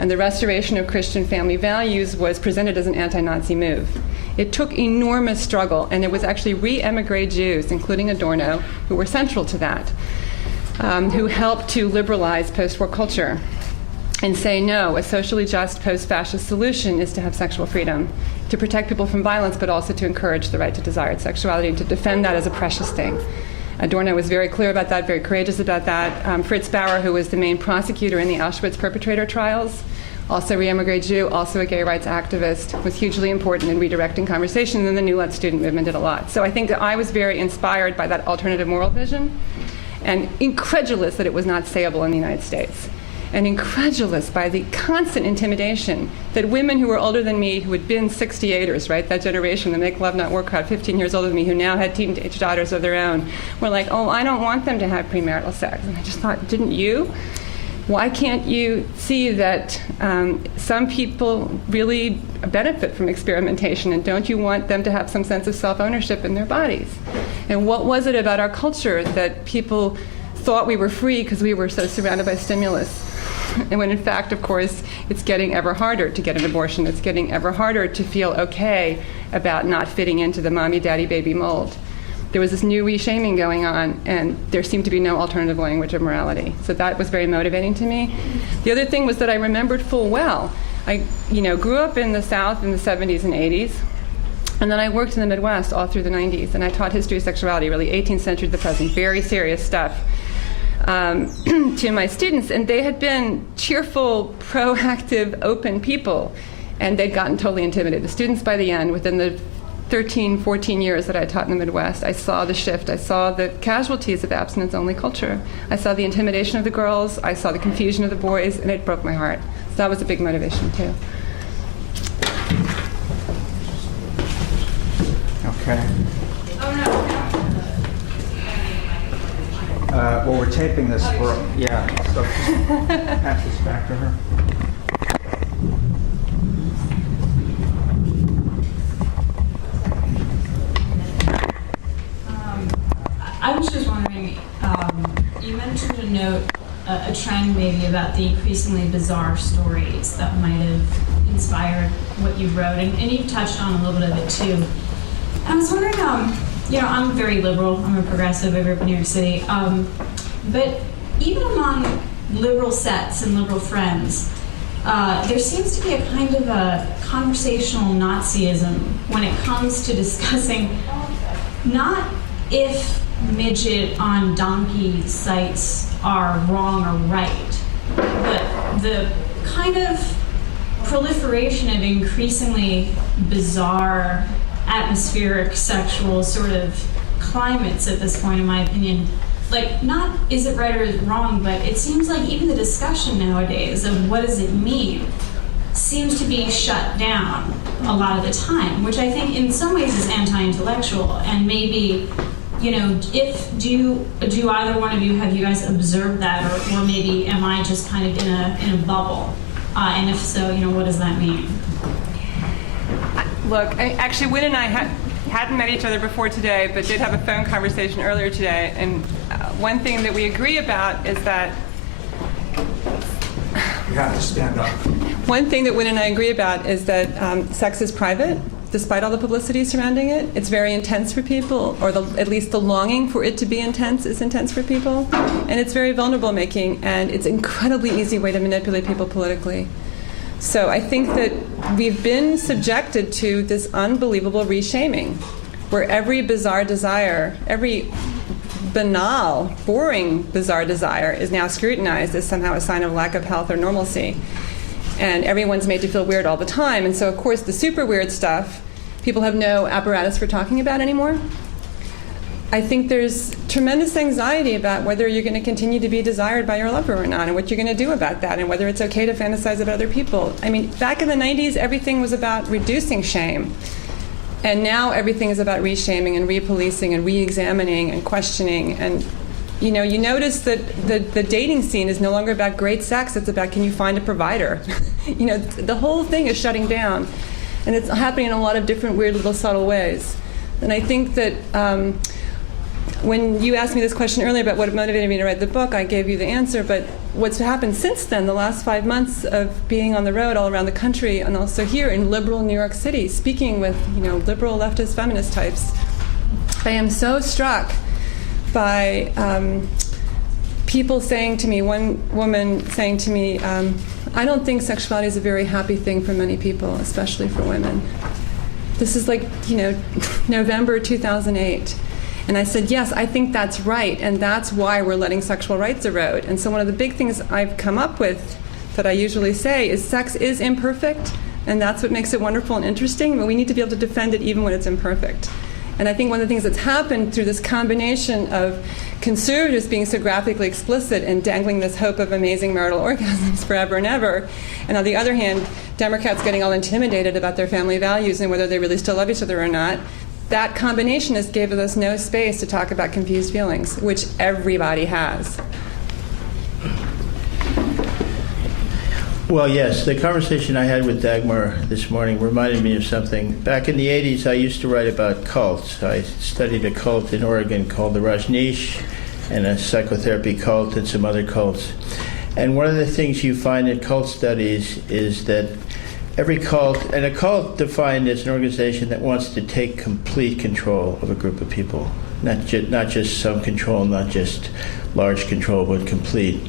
and the restoration of Christian family values was presented as an anti-Nazi move. It took enormous struggle, and it was actually re-emigre Jews, including Adorno, who were central to that, who helped to liberalize post-war culture and say, no, a socially just post-fascist solution is to have sexual freedom, to protect people from violence, but also to encourage the right to desired sexuality and to defend that as a precious thing. Adorno was very clear about that, very courageous about that. Fritz Bauer, who was the main prosecutor in the Auschwitz perpetrator trials, also re-emigre Jew, also a gay rights activist, was hugely important in redirecting conversations, and the New Left student movement did a lot. So I think that I was very inspired by that alternative moral vision, and incredulous that it was not sayable in the United States, and incredulous by the constant intimidation that women who were older than me, who had been 68ers, right, that generation, the Make Love Not War crowd, 15 years older than me, who now had teenage daughters of their own, were like, oh, I don't want them to have premarital sex. And I just thought, didn't you? Why can't you see that some people really benefit from experimentation, and don't you want them to have some sense of self-ownership in their bodies? And what was it about our culture that people thought we were free because we were so surrounded by stimulus? And when in fact, of course, it's getting ever harder to get an abortion. It's getting ever harder to feel okay about not fitting into the mommy, daddy, baby mold. There was this new reshaming going on, and there seemed to be no alternative language of morality. So that was very motivating to me. The other thing was that I remembered full well. I grew up in the South in the 70s and 80s, and then I worked in the Midwest all through the 90s, and I taught history of sexuality, really 18th century to the present, very serious stuff, to my students. And they had been cheerful, proactive, open people, and they'd gotten totally intimidated. The students, by the end, within the 13, 14 years that I taught in the Midwest, I saw the shift. I saw the casualties of abstinence-only culture. I saw the intimidation of the girls. I saw the confusion of the boys, and it broke my heart. So that was a big motivation, too. Okay. Well, we're taping this for, yeah, so just pass this back to her. I was just wondering, you mentioned a trend maybe about the increasingly bizarre stories that might have inspired what you wrote, and you touched on a little bit of it too. And I was wondering, I'm very liberal, I'm a progressive, I grew up in New York City, but even among liberal sets and liberal friends, there seems to be a kind of a conversational Nazism when it comes to discussing not if midget on donkey sites are wrong or right, but the kind of proliferation of increasingly bizarre atmospheric sexual sort of climates at this point, in my opinion. Like, not is it right or is it wrong, but it seems like even the discussion nowadays of what does it mean seems to be shut down a lot of the time, which I think in some ways is anti-intellectual. And maybe, if do either one of you, have you guys observed that, or maybe am I just kind of in a bubble? And if so, what does that mean? Look, actually, Wynn and I hadn't met each other before today, but did have a phone conversation earlier today. And one thing that we agree about is that You have to stand up. One thing that Wynn and I agree about is that sex is private, despite all the publicity surrounding it. It's very intense for people, or at least the longing for it to be intense is intense for people. And it's very vulnerable making, and it's an incredibly easy way to manipulate people politically. So I think that we've been subjected to this unbelievable reshaming, where every bizarre desire, every banal, boring, bizarre desire is now scrutinized as somehow a sign of lack of health or normalcy. And everyone's made to feel weird all the time. And so, of course, the super weird stuff, people have no apparatus for talking about anymore. I think there's tremendous anxiety about whether you're going to continue to be desired by your lover or not, and what you're going to do about that, and whether it's okay to fantasize about other people. I mean, back in the 90s, everything was about reducing shame. And now everything is about reshaming and repolicing and re-examining and questioning. And you notice that the dating scene is no longer about great sex. It's about, can you find a provider? The whole thing is shutting down. And it's happening in a lot of different weird little subtle ways. And I think that when you asked me this question earlier about what motivated me to write the book, I gave you the answer. But what's happened since then, the last 5 months of being on the road all around the country, and also here in liberal New York City, speaking with liberal leftist feminist types, I am so struck by people saying to me, one woman saying to me, I don't think sexuality is a very happy thing for many people, especially for women. This is like, November 2008. And I said, yes, I think that's right, and that's why we're letting sexual rights erode. And so one of the big things I've come up with that I usually say is sex is imperfect, and that's what makes it wonderful and interesting, but we need to be able to defend it even when it's imperfect. And I think one of the things that's happened through this combination of conservatives being so graphically explicit and dangling this hope of amazing marital orgasms forever and ever, and on the other hand, Democrats getting all intimidated about their family values and whether they really still love each other or not, that combination has given us no space to talk about confused feelings, which everybody has. Well, yes, the conversation I had with Dagmar this morning reminded me of something. Back in the 80s, I used to write about cults. I studied a cult in Oregon called the Rajneesh, and a psychotherapy cult and some other cults. And one of the things you find in cult studies is that every cult, and a cult defined as an organization that wants to take complete control of a group of people, not just some control, not just large control, but complete.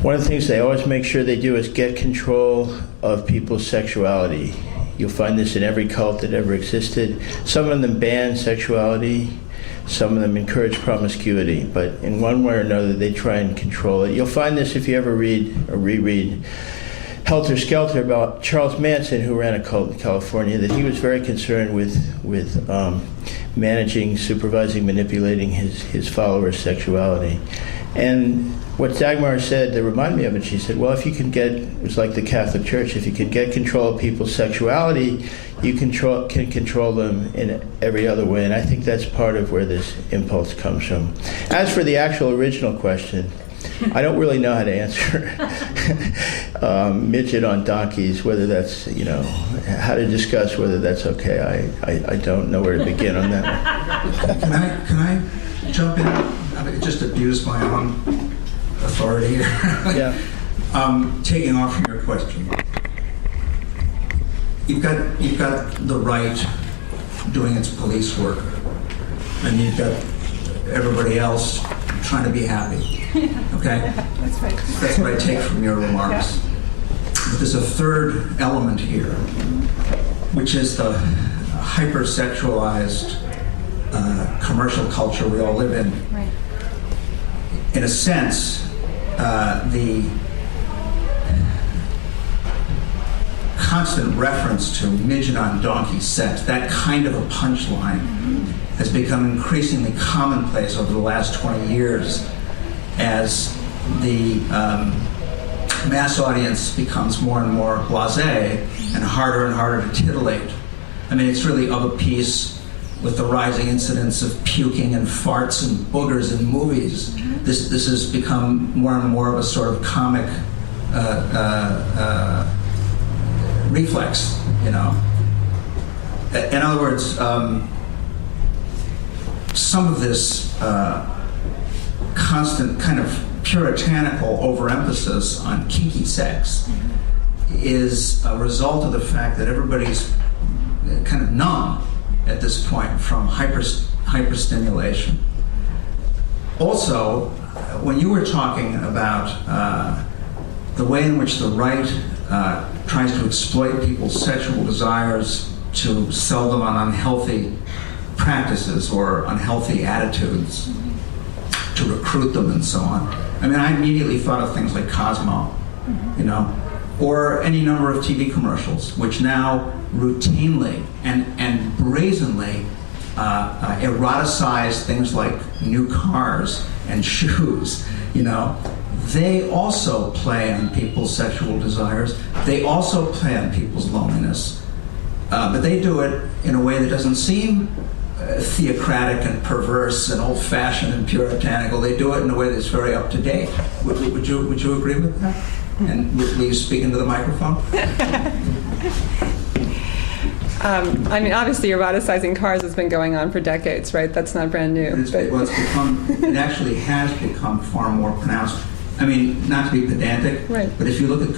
One of the things they always make sure they do is get control of people's sexuality. You'll find this in every cult that ever existed. Some of them ban sexuality, some of them encourage promiscuity, but in one way or another they try and control it. You'll find this if you ever read or reread Helter Skelter about Charles Manson, who ran a cult in California, that he was very concerned with managing, supervising, manipulating his followers' sexuality. And what Dagmar said that reminded me of it, she said, well, if you can get, it was like the Catholic Church, if you can get control of people's sexuality, you can control them in every other way. And I think that's part of where this impulse comes from. As for the actual original question, I don't really know how to answer midget on donkeys, whether that's, how to discuss whether that's okay. I don't know where to begin on that one. Can I jump in? I mean, just abuse my own authority here. Yeah. Taking off from your question, you've got the right doing its police work, and you've got everybody else trying to be happy. Okay? That's right. That's what I take from your remarks. But there's a third element here, which is the hypersexualized commercial culture we all live in. Right. In a sense, the constant reference to midget on donkey sex, that kind of a punchline, has become increasingly commonplace over the last 20 years as the mass audience becomes more and more blasé and harder to titillate. I mean, it's really of a piece with the rising incidence of puking and farts and boogers in movies. This has become more and more of a sort of comic reflex, In other words, some of this constant kind of puritanical overemphasis on kinky sex is a result of the fact that everybody's kind of numb at this point from hyperstimulation. Also, when you were talking about the way in which the right tries to exploit people's sexual desires to sell them on unhealthy practices or unhealthy attitudes, to recruit them and so on. I mean, I immediately thought of things like Cosmo, or any number of TV commercials, which now routinely and brazenly eroticize things like new cars and shoes, They also play on people's sexual desires. They also play on people's loneliness. But they do it in a way that doesn't seem theocratic and perverse and old-fashioned and puritanical. They do it in a way that's very up-to-date. Would you agree with that? And will you speak into the microphone? I mean, obviously, eroticizing cars has been going on for decades, right? That's not brand new. It actually has become far more pronounced. I mean, not to be pedantic, Right. but if you look at